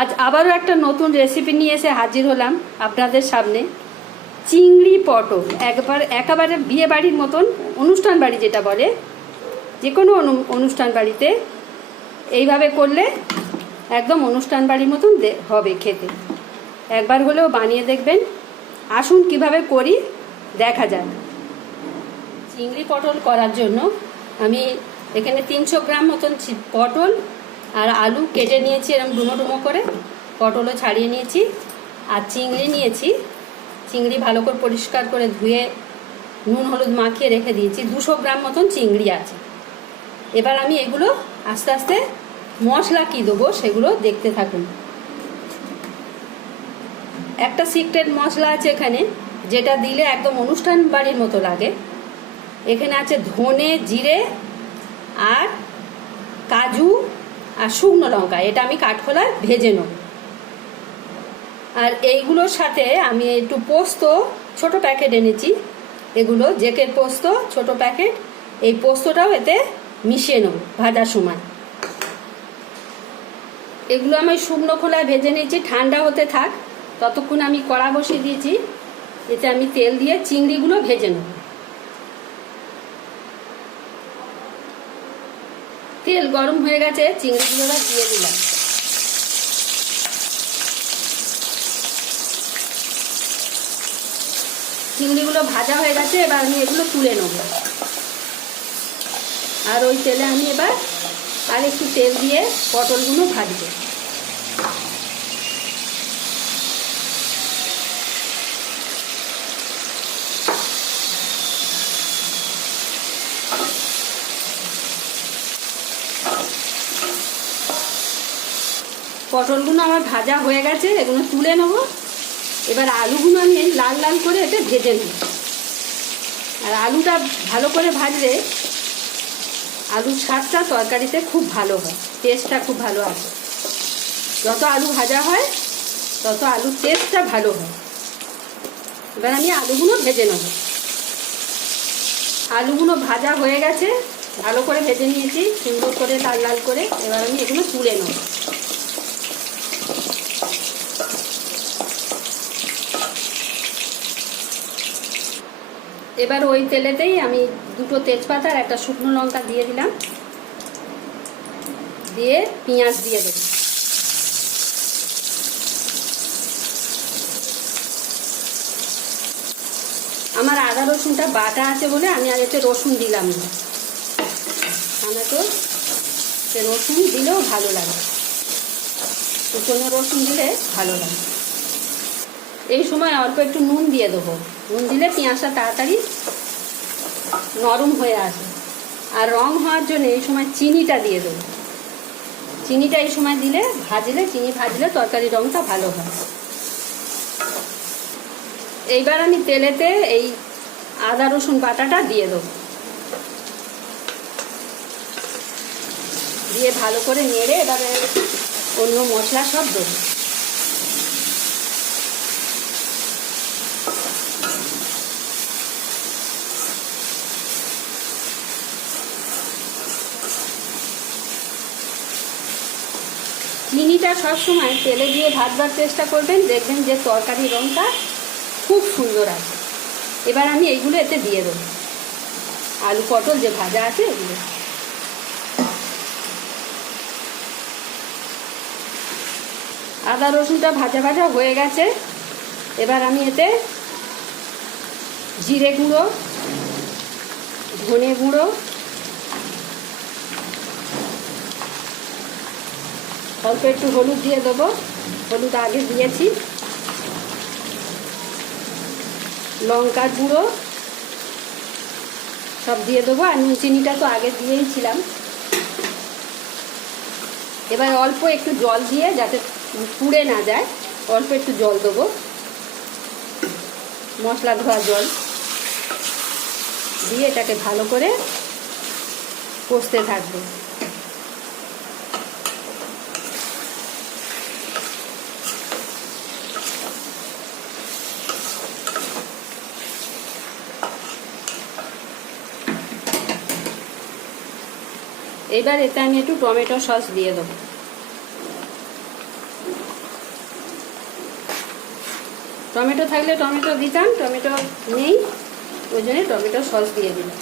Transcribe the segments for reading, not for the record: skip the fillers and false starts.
আজ আবারও একটা নতুন রেসিপি নিয়ে এসে হাজির হলাম আপনাদের সামনে। চিংড়ি পটল একেবারে বিয়ে বাড়ির মতন, অনুষ্ঠান বাড়ি যেটা বলে, যে কোনো অনুষ্ঠান বাড়িতে এইভাবে করলে একদম অনুষ্ঠান বাড়ির মতন হবে খেতে। একবার হলেও বানিয়ে দেখবেন। আসুন কিভাবে করি দেখা যাক। চিংড়ি পটল করার জন্য আমি এখানে 300 গ্রাম মতন পটল আর আলু কেটে নিয়েছি, এরকম ডুমো ডুমো করে। পটলও ছাড়িয়ে নিয়েছি আর চিংড়ি নিয়েছি। চিংড়ি ভালো করে পরিষ্কার করে ধুয়ে নুন হলুদ মাখিয়ে রেখে দিয়েছি। 200 গ্রাম মতন চিংড়ি আছে। এবার আমি এগুলো আস্তে আস্তে মশলা কী দেবো সেগুলো দেখতে থাকুন। একটা সিক্রেট মশলা আছে এখানে, যেটা দিলে একদম অনুষ্ঠান বাড়ির মতো লাগে। এখানে আছে ধনে, জিরে আর কাজু আর শুকনো লঙ্কা। এটা আমি কাঠখোলায় ভেজে নেব। আর এইগুলোর সাথে আমি একটু পোস্ত ছোট প্যাকেট এনেছি, এগুলো জেকের পোস্ত ছোট প্যাকেট। এই পোস্তটাও এতে মিশিয়ে নেব ভাজার সময়। এগুলো আমি শুকনো খোলায় ভেজে নিয়েছি, ঠান্ডা হতে থাক। ততক্ষণ আমি কড়া বসিয়ে দিয়েছি, এতে আমি তেল দিয়ে চিংড়িগুলো ভেজে নেব। তেল গরম হয়ে গেছে, চিংড়িগুলো দিয়ে দিলাম। চিংড়িগুলো ভাজা হয়ে গেছে, এবার আমি এগুলো তুলে নেব। আর ওই তেলে আমি এবার আর একটু তেল দিয়ে পটলগুলো ভাজবো। পটলগুলো আমার ভাজা হয়ে গেছে, এগুলো তুলে নেব। এবার আলুগুলো আমি লাল লাল করে এতে ভেজে নেব। আর আলুটা ভালো করে ভাজলে আলুর স্বাদটা তরকারিতে খুব ভালো হয়, টেস্টটা খুব ভালো আসে। যত আলু ভাজা হয় তত আলুর টেস্টটা ভালো হয়। এবার আমি আলুগুলো ভেজে নেব। আলুগুলো ভাজা হয়ে গেছে, ভালো করে ভেজে নিয়েছি সুন্দর করে লাল লাল করে। এবার আমি এগুলো তুলে নেব। এবার ওই তেলেতেই আমি 2টো তেজপাতা আর একটা শুকনো লঙ্কা দিয়ে দিলাম, দিয়ে পেঁয়াজ দিয়ে দেব। আমার আদা রসুনটা বাটা আছে বলে আমি আর এতে রসুন দিলাম না। টমেটো রসুন দিলেও ভালো লাগে, শুকনো রসুন দিলে ভালো লাগে। এই সময় অল্প একটু নুন দিয়ে দেবো। নুন দিলে পেঁয়াজটা তাড়াতাড়ি নরম হয়ে আসে। আর রং হওয়ার জন্য এই সময় চিনিটা দিয়ে দেবো। চিনিটা এই সময় দিলে চিনি ভাজলে তরকারি রংটা ভালো হয়। এইবার আমি তেলেতে এই আদা রসুন বাটাটা দিয়ে দেবো, দিয়ে ভালো করে নেড়ে এবারে অন্য মশলা সব দেবো। চিনিটা সবসময় তেলে দিয়ে ভাজবার চেষ্টা করবেন, দেখবেন যে তরকারি রংটা খুব সুন্দর আছে। এবার আমি এইগুলো এতে দিয়ে দেবো, আলু পটল যে ভাজা আছে এগুলো। আদা রসুনটা ভাজা ভাজা হয়ে গেছে। এবার আমি এতে জিরে গুঁড়ো, ধনে গুঁড়ো, অল্প একটু হলুদ দিয়ে দেবো। হলুদ আগে দিয়েছি। লঙ্কার গুঁড়ো সব দিয়ে দেবো। আর নুন চিনিটা তো আগে দিয়েইছিলাম। এবার অল্প একটু জল দিয়ে, যাতে পুড়ে না যায়, অল্প একটু জল দেবো, মশলা ধোয়া জল দিয়ে এটাকে ভালো করে কষতে থাকবো। এবার এতে আমি একটু টমেটো সস দিয়ে দেবো। টমেটো থাকলে টমেটো দিতাম, টমেটো নেই, ওই জন্য টমেটো সস দিয়ে দিলাম।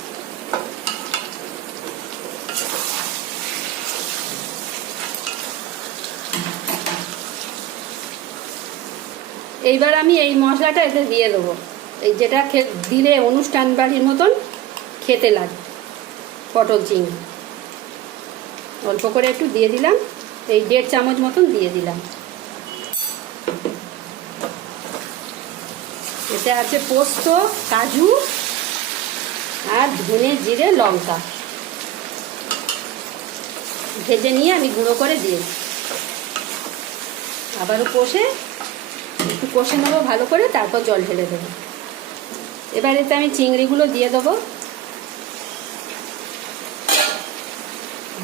এইবার আমি এই মশলাটা এতে দিয়ে দেবো, এই যেটা দিলে অনুষ্ঠান বাড়ির মতন খেতে লাগে পটল চিংড়ি। অল্প করে একটু দিয়ে দিলাম, এই 1.5 চামচ মতন দিয়ে দিলাম। এতে আছে পোস্ত, কাজু আর ধনে জিরে লঙ্কা ভেজে নিয়ে আমি গুঁড়ো করে দিয়েছি। আবারও একটু কষে নেবো ভালো করে, তারপর জল ঢেলে দেবো। এবার এতে আমি চিংড়িগুলো দিয়ে দেবো,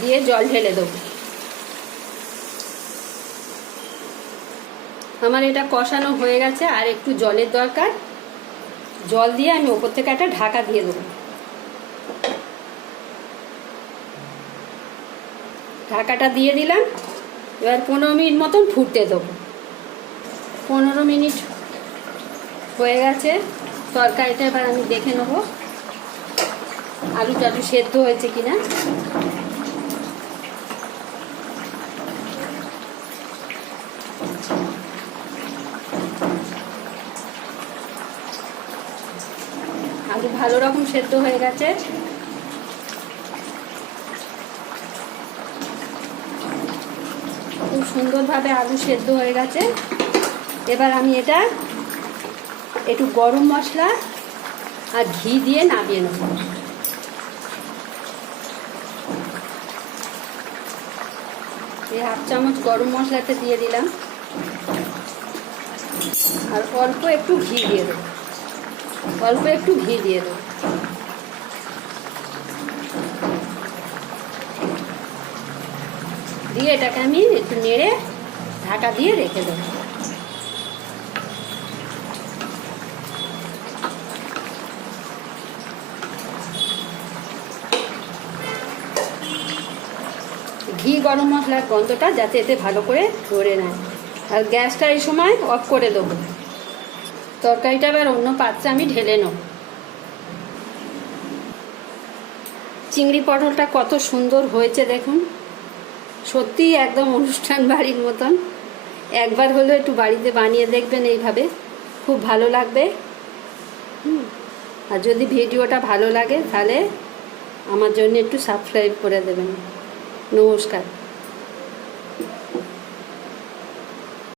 দিয়ে জল ঢেলে দেবো। আমার এটা কষানো হয়ে গেছে, আর একটু জলের দরকার। জল দিয়ে আমি ওপর থেকে একটা ঢাকা দিয়ে দেবো। ঢাকাটা দিয়ে দিলাম। এবার 15 মিনিট মতন ফুটতে দেবো। 15 মিনিট হয়ে গেছে তরকারিটা। এবার আমি দেখে নেব আলু টালু সেদ্ধ হয়েছে কিনা। আলু ভালো রকম সেদ্ধ হয়ে গেছে। খুব সুন্দরভাবে আলু সেদ্ধ হয়ে গেছে। এবার আমি এটা একটু গরম মশলা আর ঘি দিয়ে নামিয়ে নেব। এই 1/2 চামচ গরম মশলাটা দিয়ে দিলাম, আর অল্প একটু ঘি দিয়ে দেবো। দিয়ে এটাকে আমি একটু নেড়ে ঢাকা দিয়ে রেখে দেবো। ঘি গরম মশলার গন্ধটা যাতে এতে ভালো করে ধরে নেয়। আর গ্যাসটা এই সময় অফ করে দেবো। তরকারিটা এবার অন্য পাত্রে আমি ঢেলে নেব। চিংড়ি পটলটা কত সুন্দর হয়েছে দেখুন, সত্যিই একদম অনুষ্ঠান বাড়ির মতন। একবার হলেও একটু বাড়িতে বানিয়ে দেখবেন এইভাবে, খুব ভালো লাগবে। আর যদি ভিডিওটা ভালো লাগে তাহলে আমার জন্য একটু সাবস্ক্রাইব করে দেবেন। নমস্কার।